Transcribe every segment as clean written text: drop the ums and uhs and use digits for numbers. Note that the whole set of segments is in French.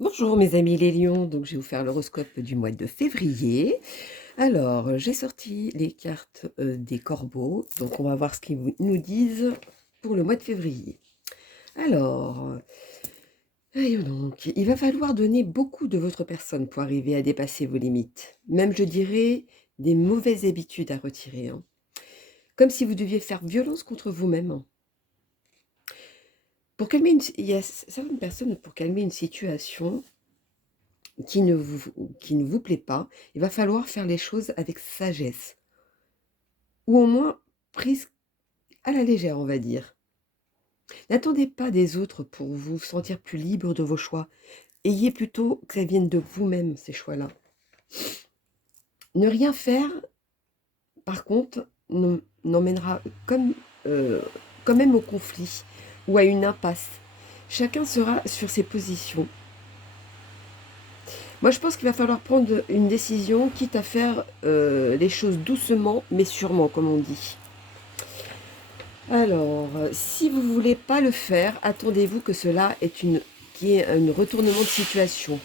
Bonjour mes amis les lions, donc je vais vous faire l'horoscope du mois de février. Alors, j'ai sorti les cartes des corbeaux, donc on va voir ce qu'ils nous disent pour le mois de février. Alors, voyons donc, il va falloir donner beaucoup de votre personne pour arriver à dépasser vos limites. Même, je dirais, des mauvaises habitudes à retirer, hein. Comme si vous deviez faire violence contre vous-même, hein. Il y a certaines personnes, pour calmer une situation, qui ne vous qui ne vous plaît pas, il va falloir faire les choses avec sagesse ou au moins prise à la légère, on va dire. N'attendez pas des autres pour vous sentir plus libre de vos choix. Ayez plutôt que ça vienne de vous-même, ces choix-là. Ne rien faire, par contre, n'emmènera quand même au conflit ou à une impasse. Chacun sera sur ses positions. Moi, je pense qu'il va falloir prendre une décision, quitte à faire les choses doucement, mais sûrement, comme on dit. Alors, si vous ne voulez pas le faire, attendez-vous que cela qui est un retournement de situation.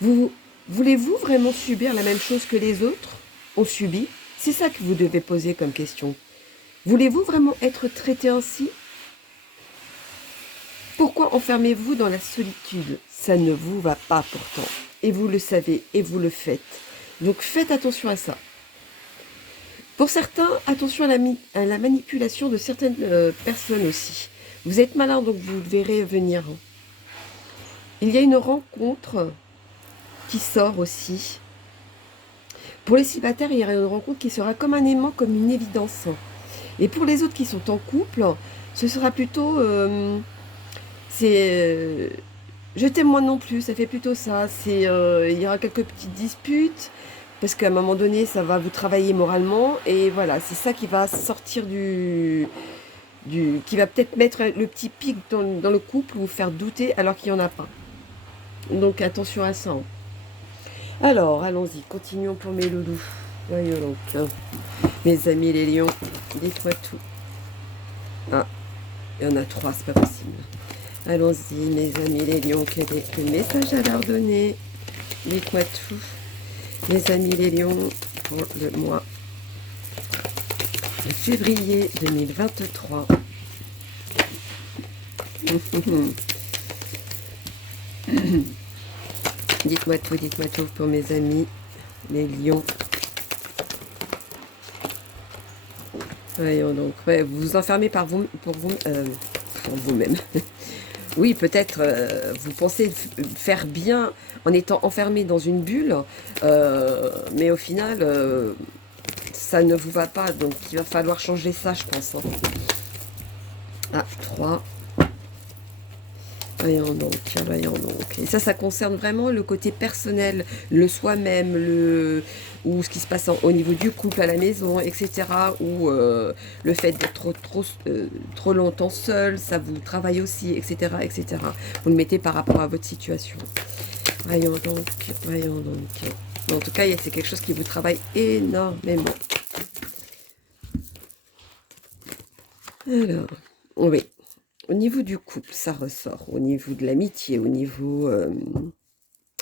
Voulez-vous vraiment subir la même chose que les autres ont subi? C'est ça que vous devez poser comme question. Voulez-vous vraiment être traité ainsi? Pourquoi enfermez-vous dans la solitude? Ça ne vous va pas pourtant. Et vous le savez, et vous le faites. Donc faites attention à ça. Pour certains, attention à la manipulation de certaines personnes aussi. Vous êtes malin, donc vous le verrez venir. Il y a une rencontre qui sort aussi. Pour les célibataires, il y aura une rencontre qui sera comme un aimant, comme une évidence. Et pour les autres qui sont en couple, ce sera plutôt... je t'aime moi non plus, ça fait plutôt ça. Il y aura quelques petites disputes, parce qu'à un moment donné, ça va vous travailler moralement. Et voilà, c'est ça qui va sortir qui va peut-être mettre le petit pic dans le couple, ou vous faire douter alors qu'il n'y en a pas. Donc attention à ça, hein. Alors, allons-y, continuons pour mes loulous. Voyons donc, hein. Mes amis les lions, dites-moi tout. Ah, il y en a trois, c'est pas possible. Allons-y, mes amis les lions, quel est le message à leur donner? Dites-moi tout. Mes amis les lions, pour le mois de février 2023. Dites-moi tout pour mes amis les lions. Voyons donc, ouais, vous vous enfermez pour vous-même. Oui, peut-être vous pensez faire bien en étant enfermé dans une bulle, mais au final, ça ne vous va pas, donc il va falloir changer ça, je pense, hein. Ah, 3. Voyons donc, voyons donc. Et ça concerne vraiment le côté personnel, le soi-même, ou ce qui se passe au niveau du couple à la maison, etc. Ou le fait d'être trop longtemps seul, ça vous travaille aussi, etc., etc. Vous le mettez par rapport à votre situation. Voyons donc, voyons donc. En tout cas, c'est quelque chose qui vous travaille énormément. Alors, oui. Au niveau du couple, ça ressort. Au niveau de l'amitié, au niveau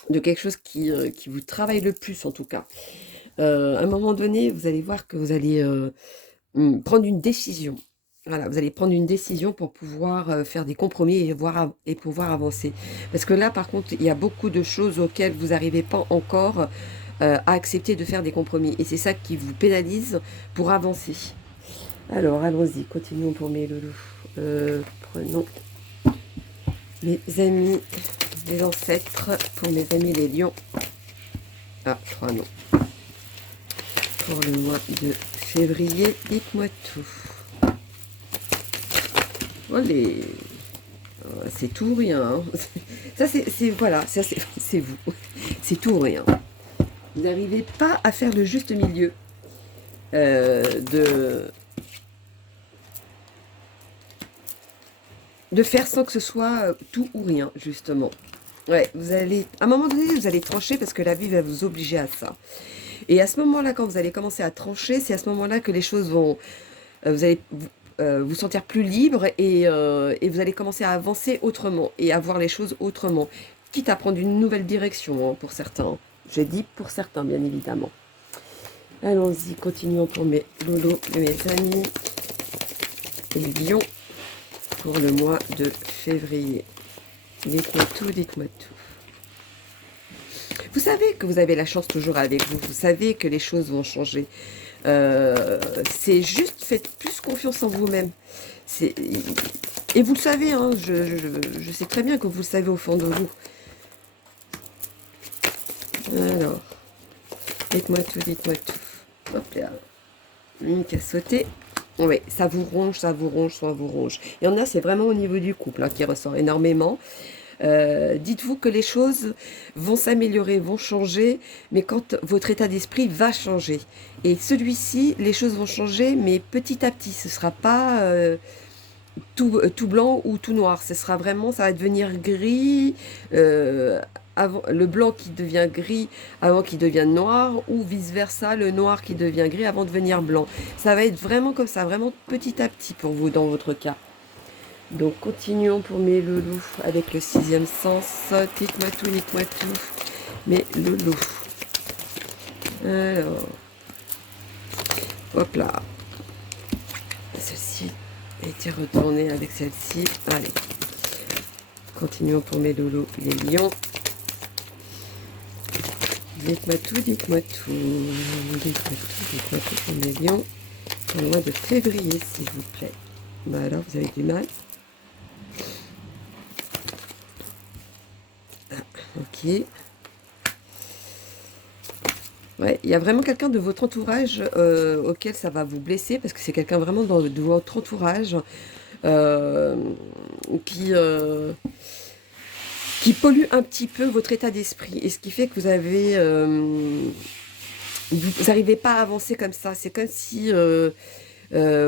de quelque chose qui vous travaille le plus, en tout cas. À un moment donné, vous allez voir que vous allez prendre une décision. Voilà, vous allez prendre une décision pour pouvoir faire des compromis et pouvoir avancer. Parce que là, par contre, il y a beaucoup de choses auxquelles vous n'arrivez pas encore à accepter de faire des compromis. Et c'est ça qui vous pénalise pour avancer. Alors, allons-y, continuons pour mes loulous. Prenons mes amis, les ancêtres, pour mes amis les lions. Ah, 3 non. Pour le mois de février, dites-moi tout. Allez, c'est tout ou rien, hein. Ça, voilà, ça, c'est vous. C'est tout ou rien. Vous n'arrivez pas à faire le juste milieu de faire sans que ce soit tout ou rien, justement. Ouais, à un moment donné, vous allez trancher parce que la vie va vous obliger à ça. Et à ce moment-là, quand vous allez commencer à trancher, c'est à ce moment-là que les choses vont... vous allez vous sentir plus libre et vous allez commencer à avancer autrement et à voir les choses autrement, quitte à prendre une nouvelle direction hein, pour certains. Je dis pour certains, bien évidemment. Allons-y, continuons pour mes lolos, mes amis. Les lions pour le mois de février. Dites-moi tout, dites-moi tout. Vous savez que vous avez la chance toujours avec vous. Vous savez que les choses vont changer. C'est juste, faites plus confiance en vous-même. Et vous le savez, hein, je sais très bien que vous le savez au fond de vous. Alors, dites-moi tout, dites-moi tout. Hop là. Une qui a sauté. Oui, ça vous ronge, ça vous ronge, ça vous ronge. Il y en a, c'est vraiment au niveau du couple hein, qui ressort énormément. Dites-vous que les choses vont s'améliorer, vont changer, mais quand votre état d'esprit va changer. Et celui-ci, les choses vont changer, mais petit à petit. Ce ne sera pas tout blanc ou tout noir. Ce sera vraiment, ça va devenir gris, avant, le blanc qui devient gris avant qu'il devienne noir, ou vice-versa, le noir qui devient gris avant de devenir blanc. Ça va être vraiment comme ça, vraiment petit à petit pour vous dans votre cas. Donc continuons pour mes loulous avec le 6e sens. Dites-moi tout, dites-moi tout. Mes loulous. Alors. Hop là. Celle-ci a été retournée avec celle-ci. Allez. Continuons pour mes loulous, les lions. Dites-moi tout, dites-moi tout. Dites-moi tout, dites-moi tout pour mes lions. Pour le mois de février, s'il vous plaît. Bah alors, vous avez du mal. Ok. Ouais, il y a vraiment quelqu'un de votre entourage auquel ça va vous blesser, parce que c'est quelqu'un vraiment de votre entourage qui, qui pollue un petit peu votre état d'esprit. Et ce qui fait que vous avez... vous n'arrivez pas à avancer comme ça. C'est comme si vous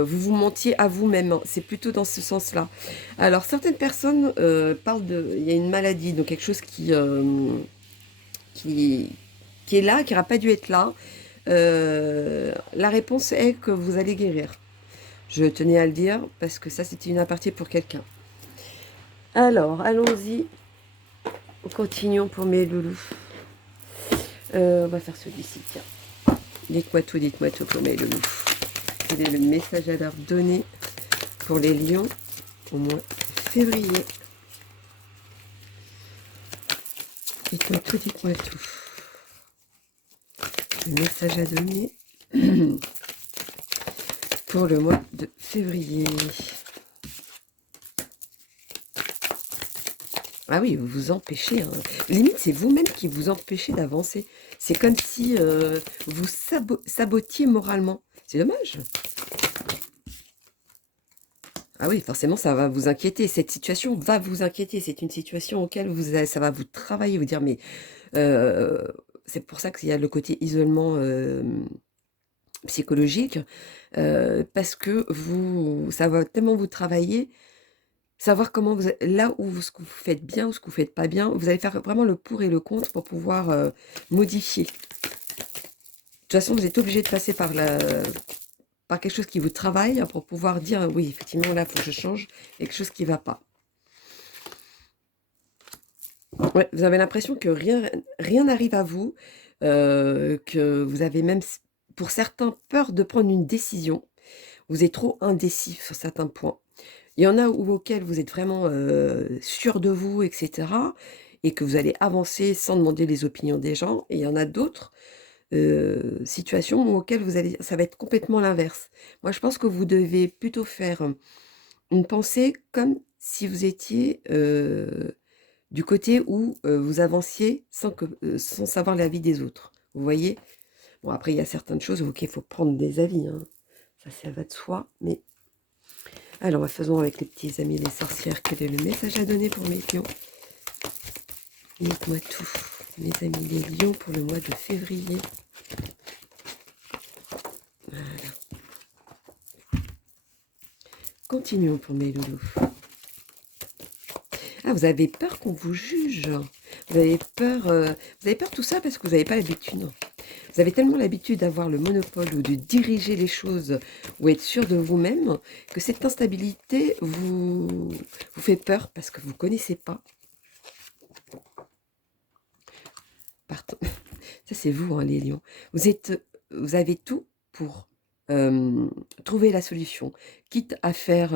vous mentiez à vous-même. C'est plutôt dans ce sens-là. Alors, certaines personnes parlent de... Il y a une maladie, donc quelque chose qui est là, qui n'aurait pas dû être là. La réponse est que vous allez guérir. Je tenais à le dire parce que ça, c'était une aparté pour quelqu'un. Alors, allons-y. Continuons pour mes loulous. On va faire celui-ci, tiens. Dites-moi tout pour mes loulous. Quel est le message à leur donner pour les lions au mois de février? Dites-moi tout, dites-moi tout. Le message à donner pour le mois de février. Ah oui, vous vous empêchez. Hein. Limite, c'est vous-même qui vous empêchez d'avancer. C'est comme si vous sabotiez moralement. C'est dommage. Ah oui, forcément, ça va vous inquiéter. Cette situation va vous inquiéter. C'est une situation auquel ça va vous travailler, vous dire, mais c'est pour ça qu'il y a le côté isolement psychologique, parce que ça va tellement vous travailler, savoir comment là où ce que vous faites bien ou ce que vous faites pas bien, vous allez faire vraiment le pour et le contre pour pouvoir modifier. De toute façon, vous êtes obligé de passer par quelque chose qui vous travaille pour pouvoir dire oui, effectivement, là, il faut que je change quelque chose qui ne va pas. Ouais, vous avez l'impression que rien n'arrive à vous, que vous avez même, pour certains, peur de prendre une décision. Vous êtes trop indécis sur certains points. Il y en a auxquels vous êtes vraiment sûr de vous, etc. Et que vous allez avancer sans demander les opinions des gens. Et il y en a d'autres situations auxquelles ça va être complètement l'inverse. Moi, je pense que vous devez plutôt faire une pensée comme si vous étiez du côté où vous avanciez sans savoir l'avis des autres. Vous voyez? Bon, après, il y a certaines choses auxquelles il faut prendre des avis. Hein. Ça va de soi. Mais alors, faisons avec les petits amis les sorcières. Quel est le message à donner pour mes lions? Dites-moi tout. Mes amis les lions pour le mois de février. Voilà. Continuons pour mes loulous. Ah, vous avez peur qu'on vous juge. Vous avez peur tout ça parce que vous n'avez pas l'habitude. Vous avez tellement l'habitude d'avoir le monopole ou de diriger les choses ou être sûr de vous-même que cette instabilité vous fait peur parce que vous ne connaissez pas. Pardon. Ça, c'est vous, hein, les lions. Vous avez tout pour trouver la solution, quitte à faire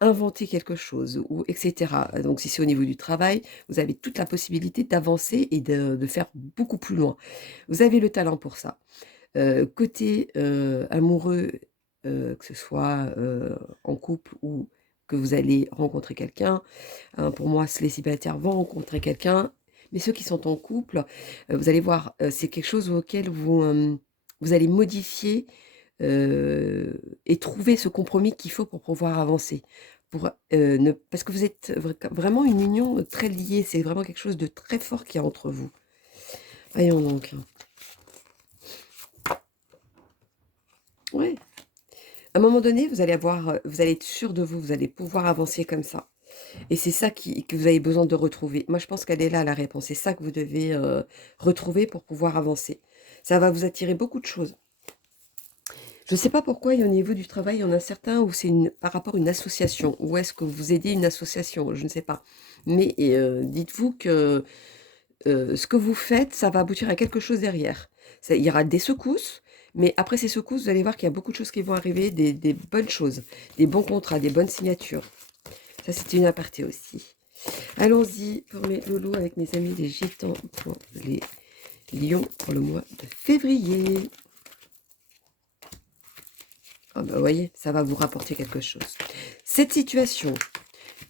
inventer quelque chose, ou etc. Donc, si c'est au niveau du travail, vous avez toute la possibilité d'avancer et de faire beaucoup plus loin. Vous avez le talent pour ça. Côté amoureux, que ce soit en couple ou que vous allez rencontrer quelqu'un, hein, pour moi, les célibataires vont rencontrer quelqu'un, mais ceux qui sont en couple, vous allez voir, c'est quelque chose auquel vous allez modifier et trouver ce compromis qu'il faut pour pouvoir avancer. Parce que vous êtes vraiment une union très liée, c'est vraiment quelque chose de très fort qu'il y a entre vous. Voyons donc. Ouais. À un moment donné, vous allez être sûr de vous, vous allez pouvoir avancer comme ça. Et c'est ça que vous avez besoin de retrouver. Moi, je pense qu'elle est là, la réponse. C'est ça que vous devez retrouver pour pouvoir avancer. Ça va vous attirer beaucoup de choses. Je ne sais pas pourquoi, au niveau du travail, il y en a certains où c'est par rapport à une association. Ou est-ce que vous aidez une association? Je ne sais pas. Mais dites-vous que ce que vous faites, ça va aboutir à quelque chose derrière. Il y aura des secousses, mais après ces secousses, vous allez voir qu'il y a beaucoup de choses qui vont arriver, des bonnes choses, des bons contrats, des bonnes signatures. Ça, c'était une aparté aussi. Allons-y pour mes loulous avec mes amis les gitans pour les lions pour le mois de février. Ah bah, vous voyez, ça va vous rapporter quelque chose. Cette situation,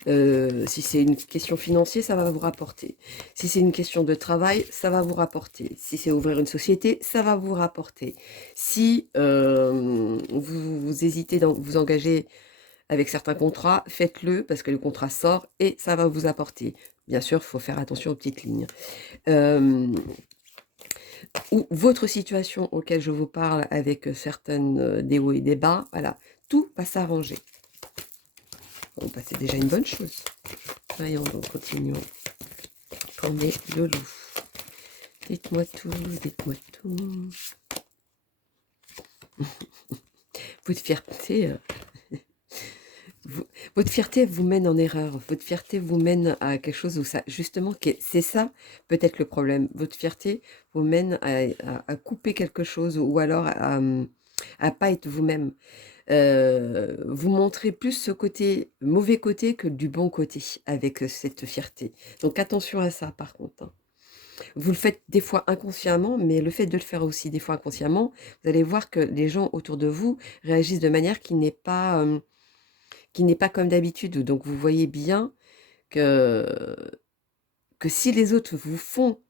si c'est une question financière, ça va vous rapporter. Si c'est une question de travail, ça va vous rapporter. Si c'est ouvrir une société, ça va vous rapporter. Si vous hésitez dans vous engager avec certains contrats, faites-le parce que le contrat sort et ça va vous apporter. Bien sûr, il faut faire attention aux petites lignes. Ou votre situation auquel je vous parle avec certaines des hauts et des bas, voilà, tout va s'arranger. Bon, bah, c'est déjà une bonne chose. Voyons donc, continuons. Pour mes loulous. Dites-moi tout, dites-moi tout. Votre fierté, votre fierté vous mène en erreur. Votre fierté vous mène à quelque chose où ça, justement, c'est ça peut-être le problème. Votre fierté vous mène à couper quelque chose ou alors à pas être vous-même. Vous montrez plus ce côté, mauvais côté que du bon côté avec cette fierté. Donc attention à ça par contre, hein. Vous le faites des fois inconsciemment, mais le fait de le faire aussi des fois inconsciemment, vous allez voir que les gens autour de vous réagissent de manière qui n'est pas comme d'habitude. Donc vous voyez bien que si les autres vous font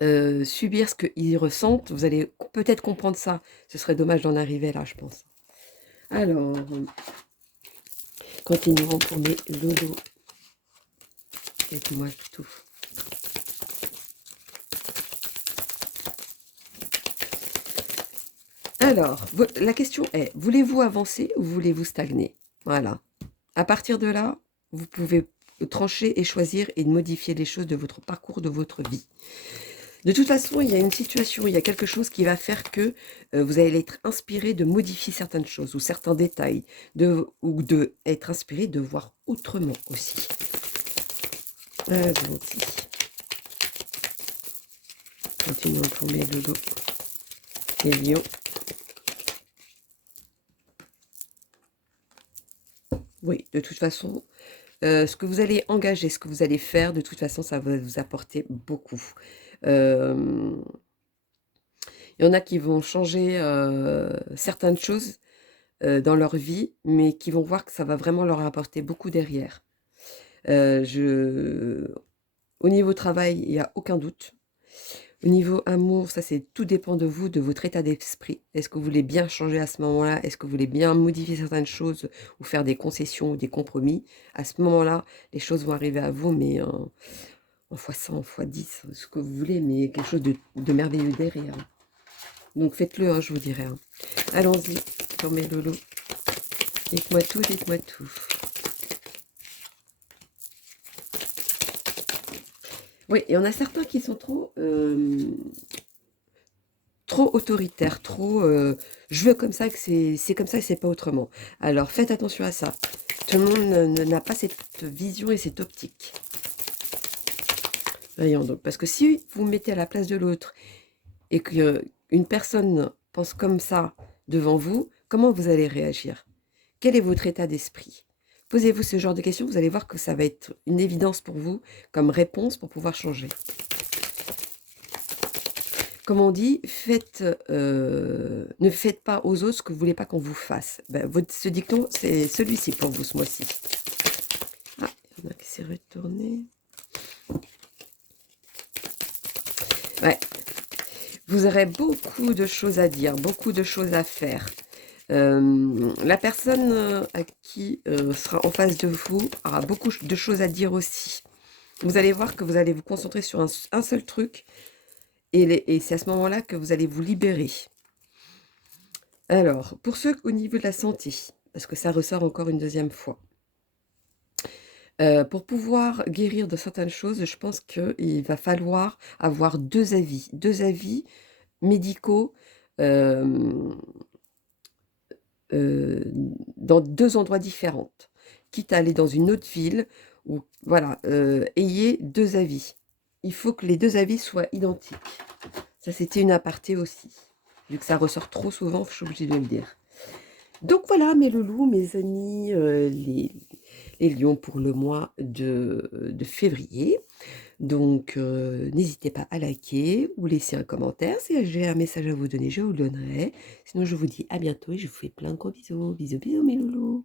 subir ce qu'ils ressentent, vous allez peut-être comprendre ça. Ce serait dommage d'en arriver là, je pense. Alors, continuons pour mes lolos. Faites-moi tout. Alors, la question est, voulez-vous avancer ou voulez-vous stagner? Voilà. À partir de là, vous pouvez trancher et choisir et modifier les choses de votre parcours, de votre vie. De toute façon, il y a une situation, il y a quelque chose qui va faire que vous allez être inspiré de modifier certaines choses ou certains détails, ou de être inspiré de voir autrement aussi. Allons-y. Continuons pour mes dodos. Les lions. Oui, de toute façon, ce que vous allez engager, ce que vous allez faire, de toute façon, ça va vous apporter beaucoup. Il y en a qui vont changer certaines choses dans leur vie, mais qui vont voir que ça va vraiment leur apporter beaucoup derrière. Au niveau travail, il n'y a aucun doute. Au niveau amour, ça c'est tout dépend de vous, de votre état d'esprit. Est-ce que vous voulez bien changer à ce moment-là? Est-ce que vous voulez bien modifier certaines choses ou faire des concessions ou des compromis? À ce moment-là, les choses vont arriver à vous, mais en x100, en x10, ce que vous voulez, mais quelque chose de merveilleux derrière. Donc faites-le, hein, je vous dirai. Hein. Allons-y, pour mes lolos. Dites-moi tout, dites-moi tout. Oui, il y en a certains qui sont trop trop autoritaire, trop je veux comme ça, que c'est comme ça et c'est pas autrement. Alors faites attention à ça. Tout le monde n'a pas cette vision et cette optique. Voyons donc, parce que si vous vous mettez à la place de l'autre et qu'une personne pense comme ça devant vous, comment vous allez réagir? Quel est votre état d'esprit? Posez-vous ce genre de questions, vous allez voir que ça va être une évidence pour vous comme réponse pour pouvoir changer. Comme on dit, ne faites pas aux autres ce que vous ne voulez pas qu'on vous fasse. Ben, ce dicton, c'est celui-ci pour vous ce mois-ci. Ah, il y en a qui s'est retourné. Ouais. Vous aurez beaucoup de choses à dire, beaucoup de choses à faire. La personne à qui sera en face de vous aura beaucoup de choses à dire aussi. Vous allez voir que vous allez vous concentrer sur un seul truc et c'est à ce moment-là que vous allez vous libérer. Alors, pour ceux au niveau de la santé, parce que ça ressort encore une deuxième fois, pour pouvoir guérir de certaines choses, je pense qu'il va falloir avoir deux avis médicaux dans deux endroits différents, quitte à aller dans une autre ville, ou voilà, ayez deux avis. Il faut que les deux avis soient identiques. Ça, c'était une aparté aussi. Vu que ça ressort trop souvent, je suis obligée de le dire. Donc voilà, mes loulous, mes amis, les lions pour le mois de février. Donc, n'hésitez pas à liker ou laisser un commentaire. Si j'ai un message à vous donner, je vous le donnerai. Sinon, je vous dis à bientôt et je vous fais plein de gros bisous. Bisous, bisous, mes loulous.